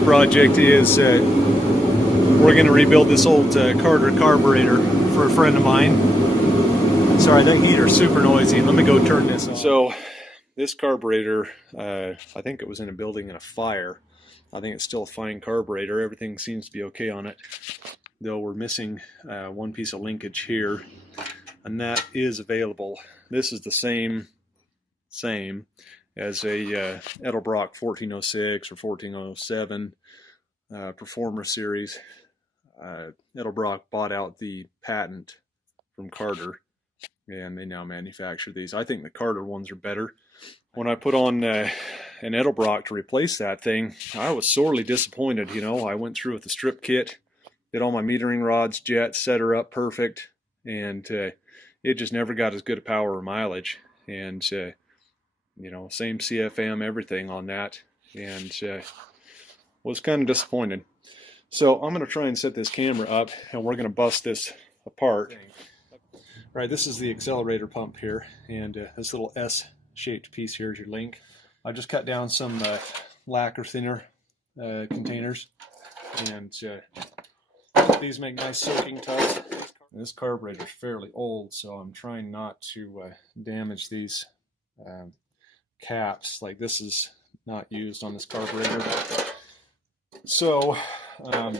next project is we're going to rebuild this old Carter carburetor for a friend of mine. Sorry, that heater's super noisy. Let me go turn this on. So this carburetor, I think it was in a building in a fire. I think it's still a fine carburetor. Everything seems to be okay on it, though we're missing one piece of linkage here, and that is available. This is the same as a Edelbrock 1406 or 1407 Performer series. Edelbrock bought out the patent from Carter, and they now manufacture these. I think the Carter ones are better. When I put on an Edelbrock to replace that thing, I was sorely disappointed. You know, I went through with the strip kit, did all my metering rods, jets, set her up perfect, and it just never got as good a power or mileage. And you know, same CFM, everything on that, and was kind of disappointed. So I'm going to try and set this camera up, and we're going to bust this apart. All right, this is the accelerator pump here, and this little S-shaped piece here is your link. I just cut down some lacquer thinner containers, and these make nice soaking tubs. This carburetor is fairly old, so I'm trying not to damage these caps. Like, this is not used on this carburetor. So I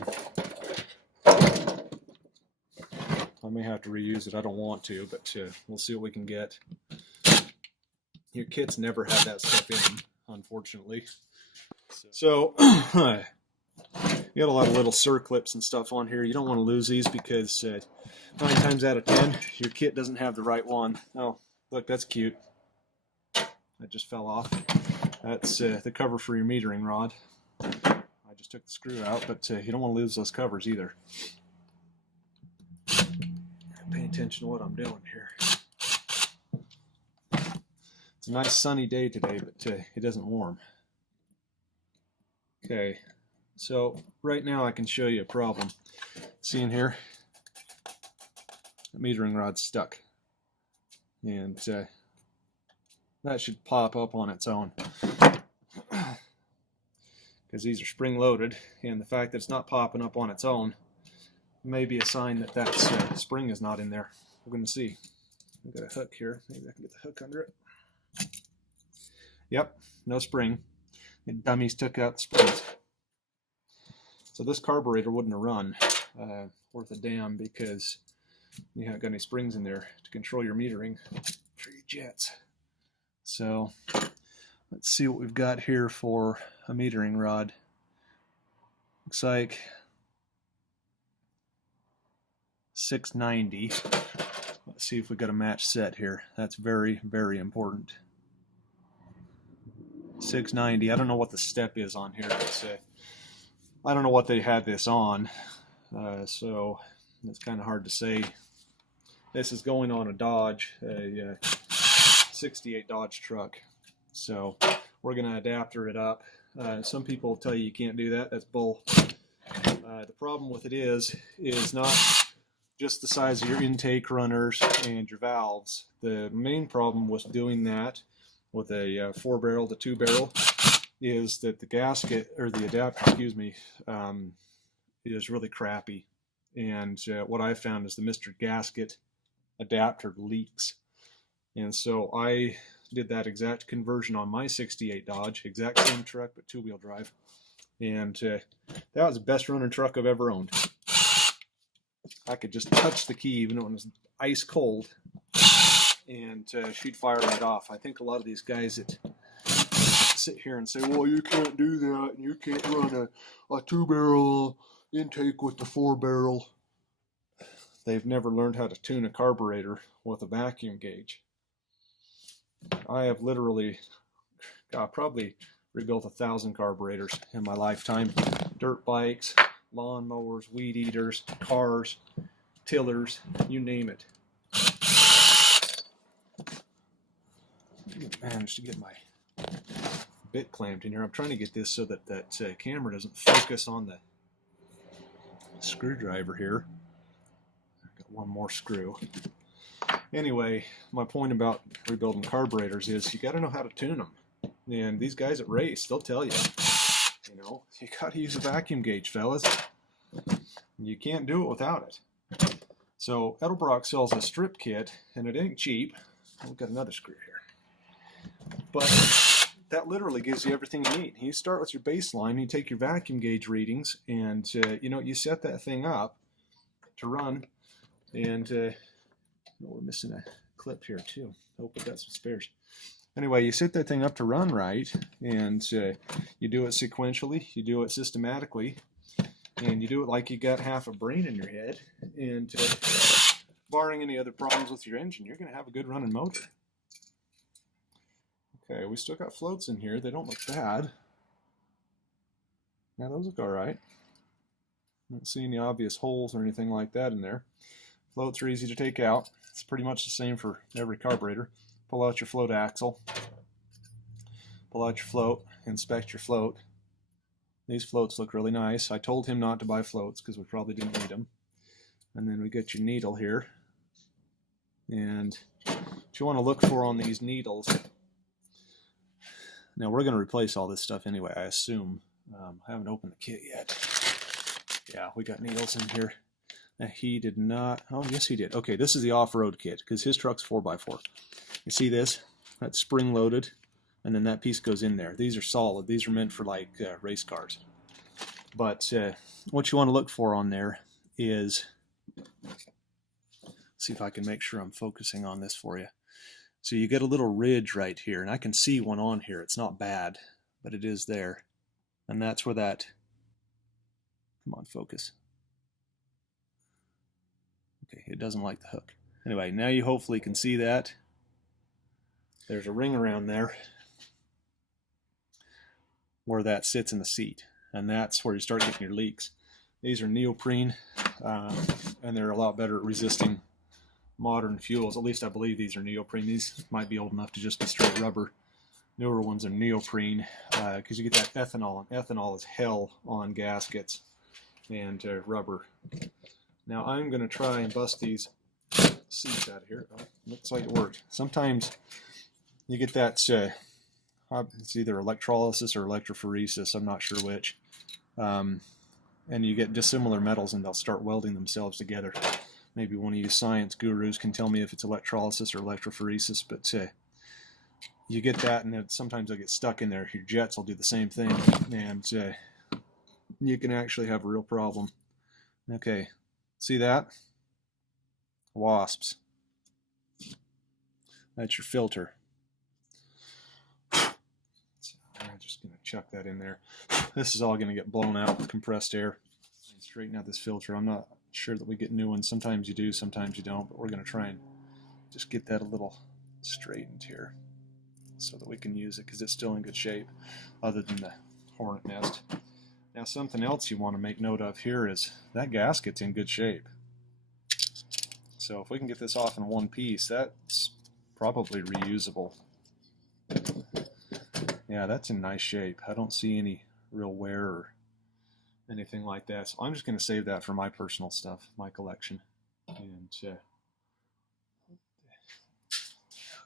may have to reuse it. I don't want to, but we'll see what we can get. Your kits never have that stuff in, unfortunately. So you got a lot of little circlips and stuff on here. You don't want to lose these because 9 times out of 10 your kit doesn't have the right one. Oh, look, that's cute. That just fell off. That's the cover for your metering rod. I just took the screw out, but you don't want to lose those covers either. Pay attention to what I'm doing here. It's a nice sunny day today, but it isn't warm. Okay, so right now I can show you a problem. See in here? The metering rod's stuck. And that should pop up on its own, because these are spring loaded, and the fact that it's not popping up on its own may be a sign that that spring is not in there. We're going to see. I've got a hook here. Maybe I can get the hook under it. Yep, no spring. The dummies took out the springs. So this carburetor wouldn't have run worth a damn, because you haven't got any springs in there to control your metering for your jets. So let's see what we've got here for a metering rod. Looks like 690. Let's see if we got a match set here. That's very, very important. 690. I don't know what the step is on here. I don't know what they had this on, so it's kind of hard to say. This is going on a Dodge, a 68 Dodge truck. So we're going to adapter it up. Some people tell you can't do that. That's bull. The problem with it is not just the size of your intake runners and your valves. The main problem with doing that with a 4-barrel to 2-barrel is that the gasket, or the adapter, excuse me, is really crappy. And what I found is the Mr. Gasket adapter leaks. And so I did that exact conversion on my 68 Dodge, exact same truck, but 2-wheel drive. And that was the best running truck I've ever owned. I could just touch the key even when it was ice cold, and she'd fire right off. I think a lot of these guys that sit here and say, well, you can't do that, and you can't run a 2-barrel intake with the 4-barrel. They've never learned how to tune a carburetor with a vacuum gauge. I have literally probably rebuilt 1,000 carburetors in my lifetime. Dirt bikes, lawn mowers, weed eaters, cars, tillers, you name it. I managed to get my bit clamped in here. I'm trying to get this so that that camera doesn't focus on the screwdriver here. I've got one more screw. Anyway, my point about rebuilding carburetors is you got to know how to tune them. And these guys at Race, they'll tell you. You know, you got to use a vacuum gauge, fellas. You can't do it without it. So Edelbrock sells a strip kit, and it ain't cheap. We've got another screw here. But that literally gives you everything you need. You start with your baseline, you take your vacuum gauge readings, and you know, you set that thing up to run. And we're missing a clip here too. Hope we got some spares. Anyway, you set that thing up to run right, and you do it sequentially, you do it systematically, and you do it like you got half a brain in your head. And barring any other problems with your engine, you're going to have a good running motor. Okay, we still got floats in here. They don't look bad. Yeah, those look all right. Don't see any obvious holes or anything like that in there. Floats are easy to take out. It's pretty much the same for every carburetor. Pull out your float axle. Pull out your float. Inspect your float. These floats look really nice. I told him not to buy floats because we probably didn't need them. And then we get your needle here. And what you want to look for on these needles. Now we're going to replace all this stuff anyway, I assume. I haven't opened the kit yet. Yeah, we got needles in here. He did not. Oh, yes, he did. Okay, this is the off-road kit because his truck's 4x4. You see this? That's spring-loaded, and then that piece goes in there. These are solid. These are meant for like race cars. But what you want to look for on there is, see if I can make sure I'm focusing on this for you. So you get a little ridge right here, and I can see one on here. It's not bad, but it is there. And that's where that, come on, focus. Okay, it doesn't like the hook. Anyway, now you hopefully can see that. There's a ring around there where that sits in the seat, and that's where you start getting your leaks. These are neoprene, and they're a lot better at resisting modern fuels. At least I believe these are neoprene. These might be old enough to just be straight rubber. Newer ones are neoprene because you get that ethanol, and ethanol is hell on gaskets and rubber. Now I'm going to try and bust these seats out of here. Oh, looks like it worked. Sometimes you get that, it's either electrolysis or electrophoresis, I'm not sure which, and you get dissimilar metals and they'll start welding themselves together. Maybe one of you science gurus can tell me if it's electrolysis or electrophoresis, but you get that, and sometimes they'll get stuck in there. Your jets will do the same thing, and you can actually have a real problem. Okay, see that? Wasps. That's your filter. So I'm just going to chuck that in there. This is all going to get blown out with compressed air. Straighten out this filter. I'm not sure that we get new ones. Sometimes you do, sometimes you don't, but we're going to try and just get that a little straightened here so that we can use it because it's still in good shape other than the hornet nest. Now something else you want to make note of here is that gasket's in good shape. So if we can get this off in one piece, that's probably reusable. Yeah, that's in nice shape. I don't see any real wear or anything like that. So I'm just going to save that for my personal stuff, my collection. And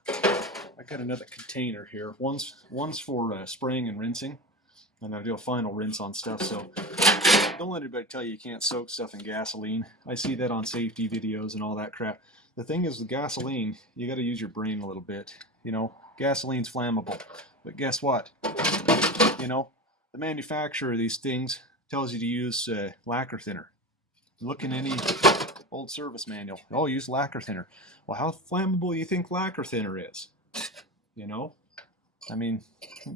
I got another container here. One's for spraying and rinsing, and I do a final rinse on stuff. So don't let anybody tell you can't soak stuff in gasoline. I see that on safety videos and all that crap. The thing is with gasoline, you got to use your brain a little bit. You know, gasoline's flammable, but guess what? You know, the manufacturer of these things tells you to use lacquer thinner. Look in any old service manual. Oh, use lacquer thinner. Well, how flammable do you think lacquer thinner is? You know, I mean,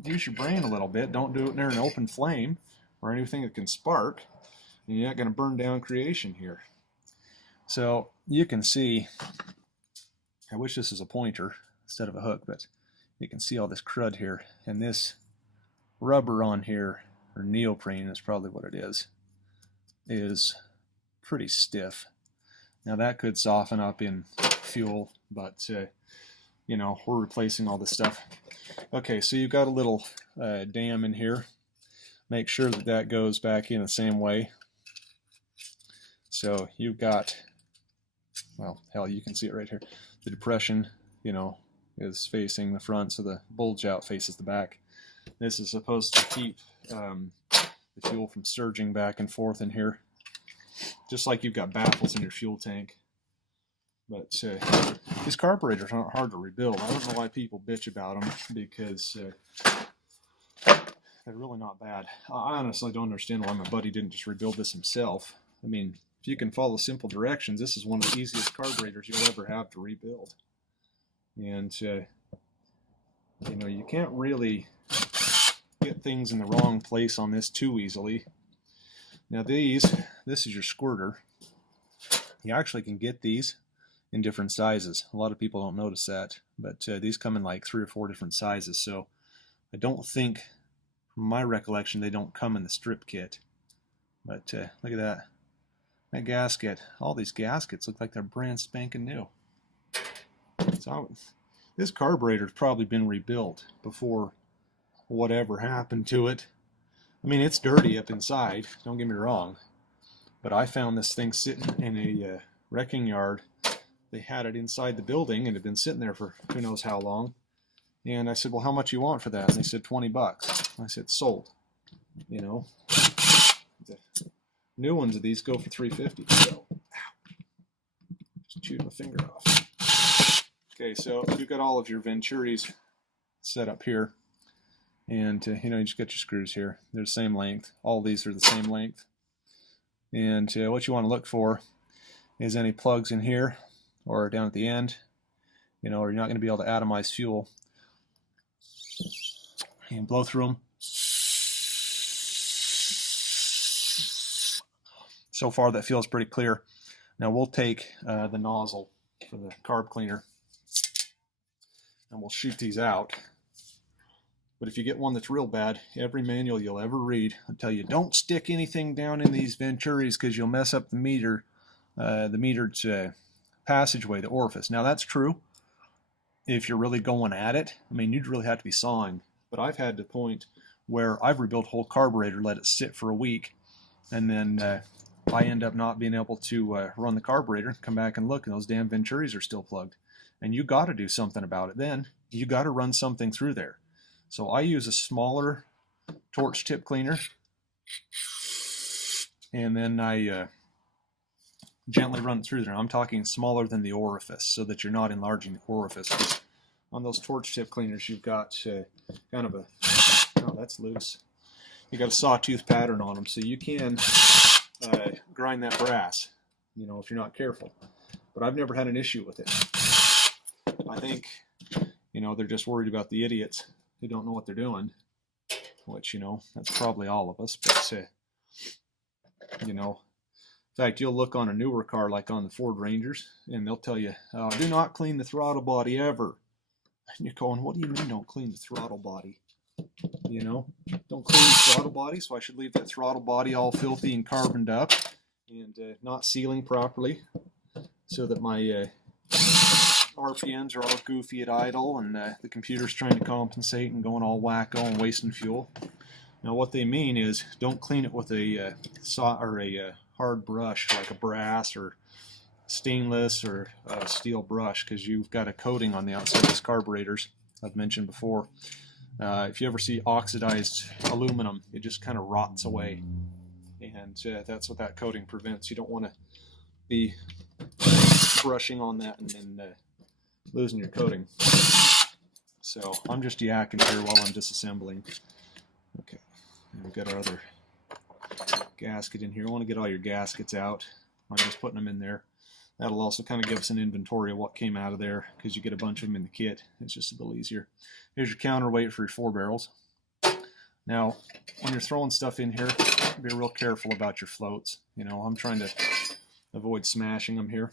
use your brain a little bit. Don't do it near an open flame or anything that can spark. And you're not going to burn down creation here. So you can see, I wish this was a pointer instead of a hook, but you can see all this crud here. And this rubber on here, or neoprene is probably what it is pretty stiff. Now that could soften up in fuel, but you know, we're replacing all this stuff. Okay, so you've got a little dam in here. Make sure that that goes back in the same way. So you've got, well, hell, you can see it right here. The depression, you know, is facing the front, so the bulge out faces the back. This is supposed to keep the fuel from surging back and forth in here. Just like you've got baffles in your fuel tank. But these carburetors aren't hard to rebuild. I don't know why people bitch about them, because they're really not bad. I honestly don't understand why my buddy didn't just rebuild this himself. I mean, if you can follow simple directions, this is one of the easiest carburetors you'll ever have to rebuild. And you know, you can't really get things in the wrong place on this too easily. Now this is your squirter. You actually can get these in different sizes. A lot of people don't notice that, but these come in like 3 or 4 different sizes. So I don't think, from my recollection, they don't come in the strip kit. But look at that. That gasket. All these gaskets look like they're brand spanking new. So this carburetor's probably been rebuilt before whatever happened to it. I mean, it's dirty up inside, don't get me wrong, but I found this thing sitting in a wrecking yard. They had it inside the building and it had been sitting there for who knows how long. And I said, well, how much you want for that? And they said $20. I said, sold. You know, the new ones of these go for $3.50. So, just chewed my finger off. Okay, so you've got all of your Venturis set up here. And, you know, you just got your screws here. They're the same length. All these are the same length. And what you want to look for is any plugs in here or down at the end, you know, or you're not going to be able to atomize fuel. You can blow through them. So far, that feels pretty clear. Now, we'll take the nozzle for the carb cleaner, and we'll shoot these out. But if you get one that's real bad, every manual you'll ever read will tell you don't stick anything down in these Venturis because you'll mess up the meter, the metered passageway, the orifice. Now that's true if you're really going at it. I mean, you'd really have to be sawing. But I've had the point where I've rebuilt a whole carburetor, let it sit for a week, and then I end up not being able to run the carburetor, come back and look, and those damn Venturis are still plugged. And you got to do something about it then. You got to run something through there. So I use a smaller torch tip cleaner, and then I gently run it through there. I'm talking smaller than the orifice, so that you're not enlarging the orifice. On those torch tip cleaners, you've got kind of a, oh, that's loose. You got a sawtooth pattern on them, so you can grind that brass, you know, if you're not careful. But I've never had an issue with it. I think, you know, they're just worried about the idiots who don't know what they're doing, which, you know, that's probably all of us. But, you know, in fact, you'll look on a newer car like on the Ford Rangers, and they'll tell you, do not clean the throttle body ever. And you're going, what do you mean don't clean the throttle body? You know, don't clean the throttle body, so I should leave that throttle body all filthy and carboned up and not sealing properly so that my RPMs are all goofy at idle, and the computer's trying to compensate and going all wacko and wasting fuel. Now, what they mean is don't clean it with a saw or a hard brush like a brass or stainless or steel brush, because you've got a coating on the outside of these carburetors I've mentioned before. If you ever see oxidized aluminum, it just kind of rots away, and that's what that coating prevents. You don't want to be brushing on that and then losing your coating. So I'm just yakking here while I'm disassembling. Okay, and we've got our other gasket in here. I want to get all your gaskets out. I'm just putting them in there. That'll also kind of give us an inventory of what came out of there, because you get a bunch of them in the kit. It's just a little easier. Here's your counterweight for your 4 barrels. Now, when you're throwing stuff in here, be real careful about your floats. You know, I'm trying to avoid smashing them here.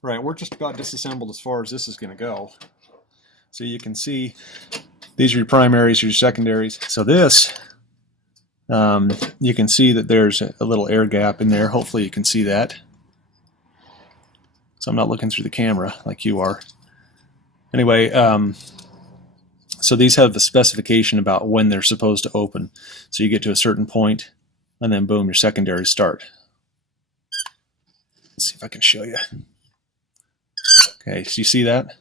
Right, we're just about disassembled as far as this is going to go. So you can see these are your primaries, your secondaries. So this, you can see that there's a little air gap in there. Hopefully you can see that. So I'm not looking through the camera like you are. Anyway, so these have the specification about when they're supposed to open. So you get to a certain point, and then boom, your secondaries start. Let's see if I can show you. Okay, so you see that?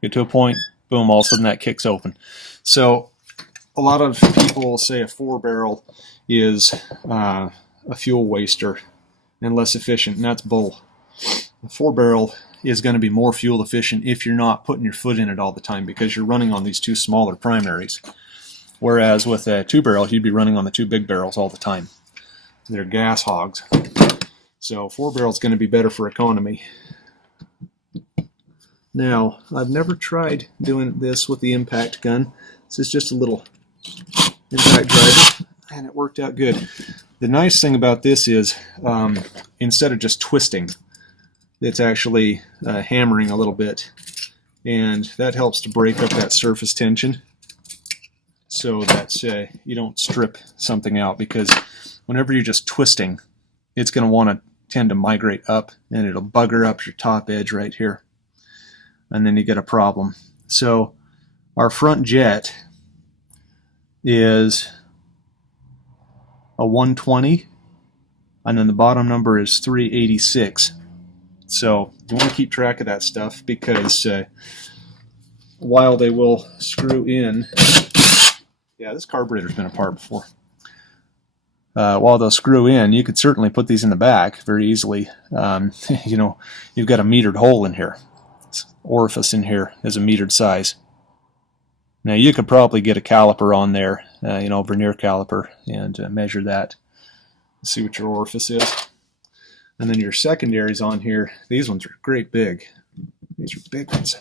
Get to a point, boom, all of a sudden that kicks open. So a lot of people will say a 4-barrel is a fuel waster and less efficient, and that's bull. A 4-barrel is going to be more fuel efficient if you're not putting your foot in it all the time, because you're running on these 2 smaller primaries. Whereas with a 2-barrel, you'd be running on the 2 big barrels all the time. They're gas hogs. So 4-barrel is going to be better for economy. Now, I've never tried doing this with the impact gun. This is just a little impact driver, and it worked out good. The nice thing about this is, instead of just twisting, it's actually hammering a little bit, and that helps to break up that surface tension so that you don't strip something out, because whenever you're just twisting, it's going to want to tend to migrate up, and it'll bugger up your top edge right here, and then you get a problem. So our front jet is a 120, and then the bottom number is 386. So you want to keep track of that stuff, because while they will screw in, yeah, this carburetor's been apart before. While they'll screw in, you could certainly put these in the back very easily. You know, you've got a metered hole in here. This orifice in here is a metered size. Now you could probably get a caliper on there, you know, vernier caliper, and measure that, see what your orifice is. And then your secondaries on here, these ones are great big. These are big ones.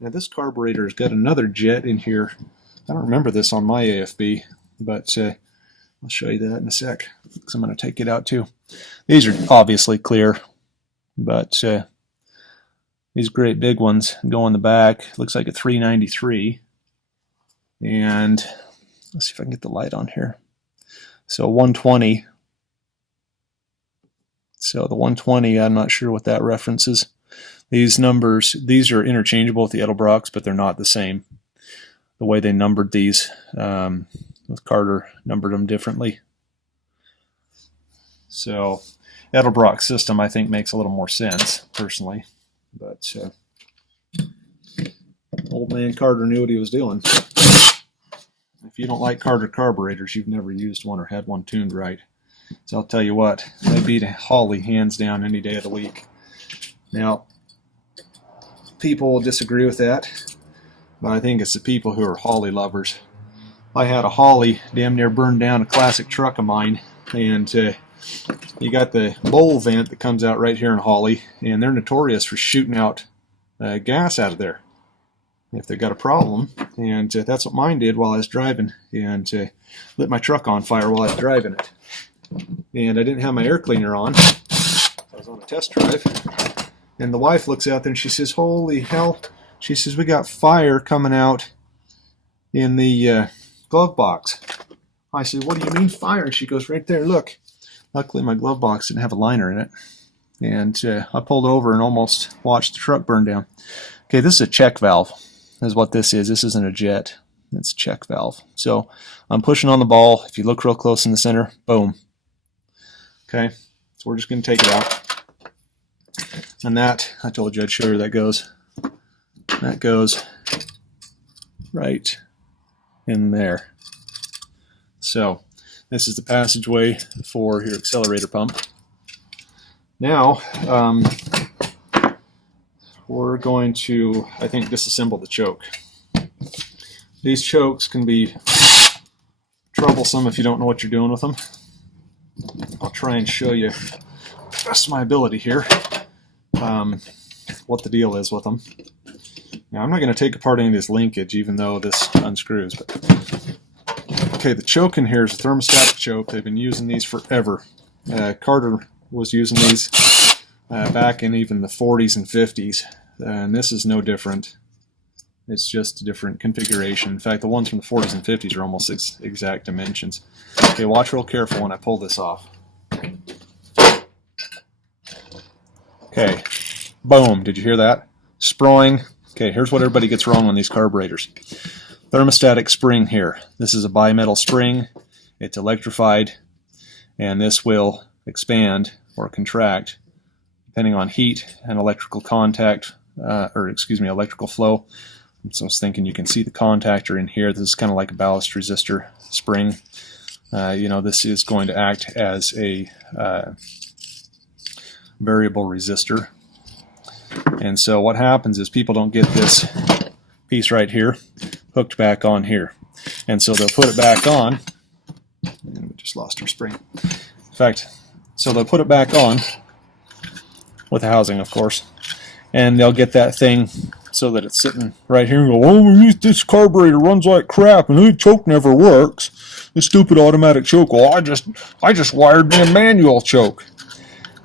Now this carburetor has got another jet in here. I don't remember this on my AFB, but I'll show you that in a sec, because I'm going to take it out too. These are obviously clear, but these great big ones go in the back. Looks like a 393. And let's see if I can get the light on here. So 120. So the 120, I'm not sure what that references. These numbers, these are interchangeable with the Edelbrocks, but they're not the same. The way they numbered these, with Carter numbered them differently. So Edelbrock system, I think, makes a little more sense, personally. But old man Carter knew what he was doing. If you don't like Carter carburetors, you've never used one or had one tuned right. So I'll tell you what, they beat a Holley hands down any day of the week. Now, people will disagree with that, but I think it's the people who are Holley lovers. I had a Holley damn near burned down a classic truck of mine, and you got the bowl vent that comes out right here in Holley, and they're notorious for shooting out gas out of there if they've got a problem. And that's what mine did while I was driving, and lit my truck on fire while I was driving it. And I didn't have my air cleaner on. I was on a test drive, and the wife looks out there and she says, "Holy hell," she says, "we got fire coming out in the glove box." I said, "What do you mean fire?" And she goes, "Right there, look." Luckily my glove box didn't have a liner in it, and I pulled over and almost watched the truck burn down. Okay, this is a check valve, is what this is. This isn't a jet, it's a check valve. So I'm pushing on the ball. If you look real close in the center, boom. Okay, so we're just going to take it out. And that, I told you I'd show you, that goes right in there. So this is the passageway for your accelerator pump. Now, we're going to, I think, disassemble the choke. These chokes can be troublesome if you don't know what you're doing with them. I'll try and show you the best of my ability here what the deal is with them. Now, I'm not going to take apart any of this linkage, even though this unscrews. But okay, the choke in here is a thermostatic choke. They've been using these forever. Carter was using these back in even the 40s and 50s, and this is no different. It's just a different configuration. In fact, the ones from the 40s and 50s are almost exact dimensions. Okay, watch real careful when I pull this off. Okay, boom, did you hear that? Sproing. Okay, here's what everybody gets wrong on these carburetors. Thermostatic spring here. This is a bimetal spring. It's electrified, and this will expand or contract depending on heat and electrical contact, electrical flow. So I was thinking you can see the contactor in here. This is kind of like a ballast resistor spring. You know, this is going to act as a variable resistor. And so what happens is people don't get this piece right here hooked back on here. And so they'll put it back on. And we just lost our spring. In fact, so they'll put it back on with the housing, of course, and they'll get that thing so that it's sitting right here and go, oh, this carburetor runs like crap and the choke never works. This stupid automatic choke. Well, I just wired me a manual choke.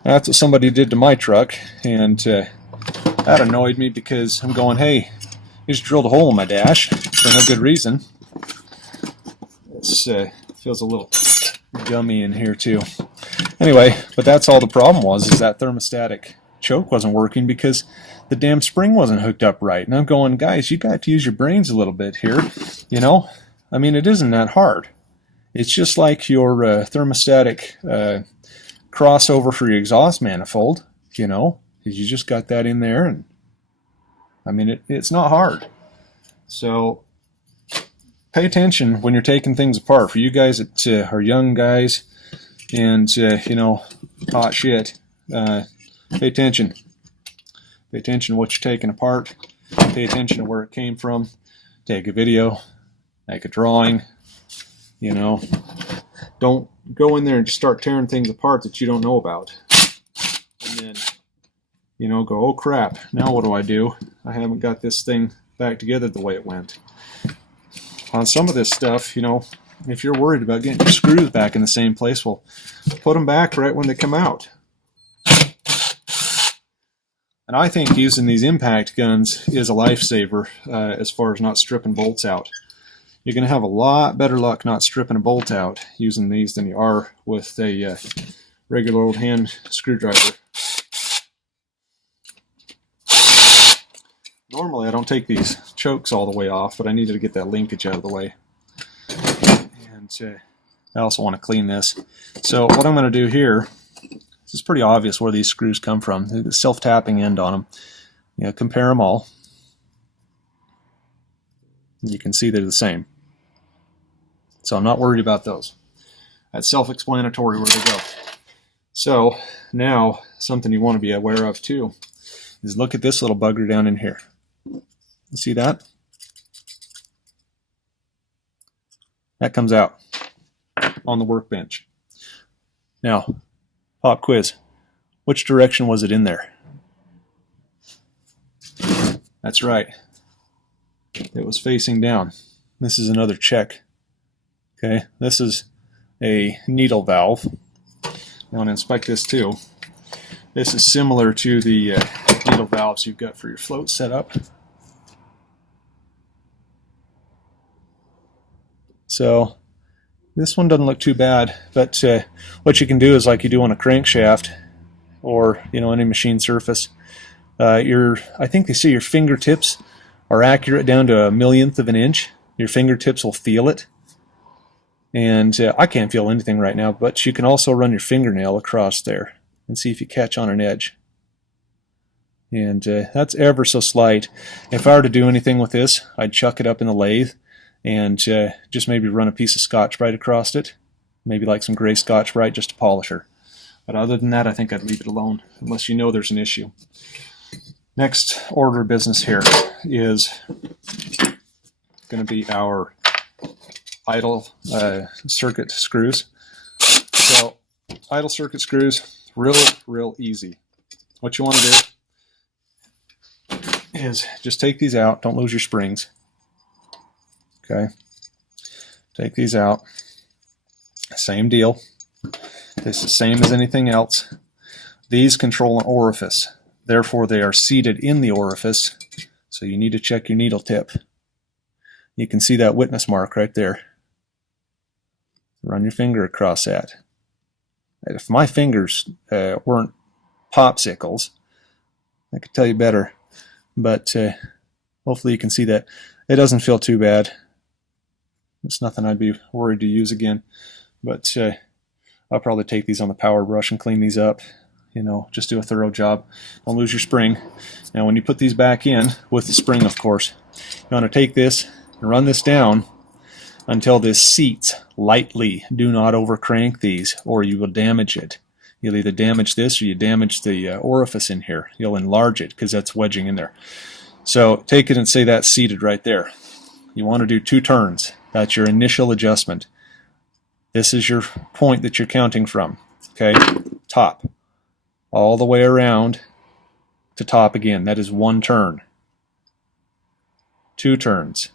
That's what somebody did to my truck, and that annoyed me because I'm going, hey, you just drilled a hole in my dash for no good reason. This feels a little gummy in here too. Anyway, but that's all the problem was, is that thermostatic choke wasn't working because the damn spring wasn't hooked up right. And I'm going, guys, you got to use your brains a little bit here. You know, I mean, it isn't that hard. It's just like your thermostatic crossover for your exhaust manifold. You know, you just got that in there, and I mean, it's not hard. So pay attention when you're taking things apart. For you guys that are young guys and you know, hot shit, pay attention. Pay attention to what you're taking apart. Pay attention to where it came from. Take a video, make a drawing. You know, don't go in there and just start tearing things apart that you don't know about. And then, you know, go, oh crap, now what do? I haven't got this thing back together the way it went. On some of this stuff, you know, if you're worried about getting your screws back in the same place, well, put them back right when they come out. And I think using these impact guns is a lifesaver as far as not stripping bolts out. You're going to have a lot better luck not stripping a bolt out using these than you are with a regular old hand screwdriver. Normally I don't take these chokes all the way off, but I needed to get that linkage out of the way. And I also want to clean this. So what I'm going to do here, this is pretty obvious where these screws come from. The self-tapping end on them. You know, compare them all. You can see they're the same. So I'm not worried about those. That's self-explanatory where they go. So now something you want to be aware of too is look at this little bugger down in here. You see that? That comes out on the workbench. Now, pop quiz. Which direction was it in there? That's right. It was facing down. This is another check. Okay, this is a needle valve. I want to inspect this too. This is similar to the needle valves you've got for your float setup. So this one doesn't look too bad, but what you can do is like you do on a crankshaft or, you know, any machine surface. I think they say your fingertips are accurate down to a millionth of an inch. Your fingertips will feel it. And I can't feel anything right now, but you can also run your fingernail across there and see if you catch on an edge. And that's ever so slight. If I were to do anything with this, I'd chuck it up in the lathe and just maybe run a piece of Scotch-Brite across it. Maybe like some gray Scotch-Brite just to polish her. But other than that, I think I'd leave it alone, unless you know there's an issue. Next order of business here is going to be our idle circuit screws. So idle circuit screws, real easy. What you want to do is just take these out. Don't lose your springs. Okay. Take these out. Same deal. This is the same as anything else. These control an orifice. Therefore, they are seated in the orifice. So you need to check your needle tip. You can see that witness mark right there. Run your finger across that. If my fingers weren't popsicles, I could tell you better. But hopefully you can see that. It doesn't feel too bad. It's nothing I'd be worried to use again. But I'll probably take these on the power brush and clean these up. You know, just do a thorough job. Don't lose your spring. Now when you put these back in, with the spring of course, you want to take this and run this down until this seats lightly. Do not overcrank these or you will damage it. You'll either damage this or you damage the orifice in here. You'll enlarge it because that's wedging in there. So take it and say that's seated right there. You want to do 2 turns. That's your initial adjustment. This is your point that you're counting from. Okay, top. All the way around to top again. That is 1 turn. 2 turns.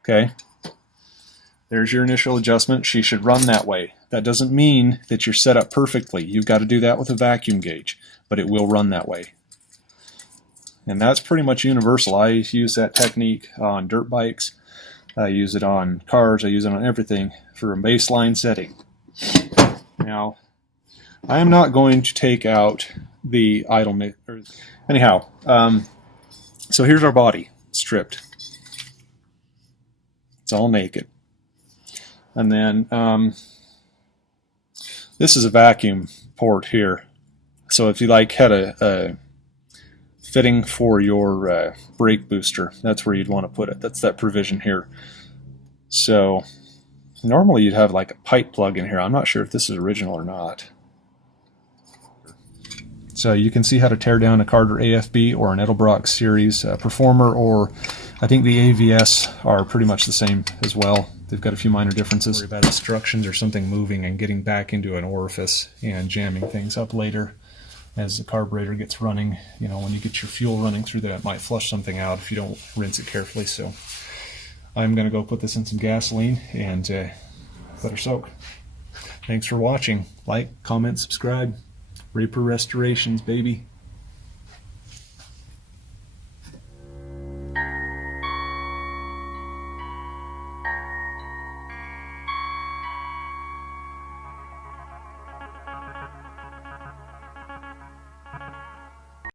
Okay, there's your initial adjustment. She should run that way. That doesn't mean that you're set up perfectly. You've got to do that with a vacuum gauge, but it will run that way. And that's pretty much universal. I use that technique on dirt bikes. I use it on cars. I use it on everything for a baseline setting. Now, I am not going to take out the idle mixer. Anyhow, so here's our body stripped. It's all naked. And then this is a vacuum port here. So if you like had a fitting for your brake booster, that's where you'd want to put it. That's that provision here. So normally you'd have like a pipe plug in here. I'm not sure if this is original or not. So you can see how to tear down a Carter AFB or an Edelbrock series Performer, or I think the AVS are pretty much the same as well. They've got a few minor differences. Worry about obstructions or something moving and getting back into an orifice and jamming things up later as the carburetor gets running. You know, when you get your fuel running through that, it might flush something out if you don't rinse it carefully. So I'm going to go put this in some gasoline and let her soak. Thanks for watching. Like, comment, subscribe. Raper Restorations, baby.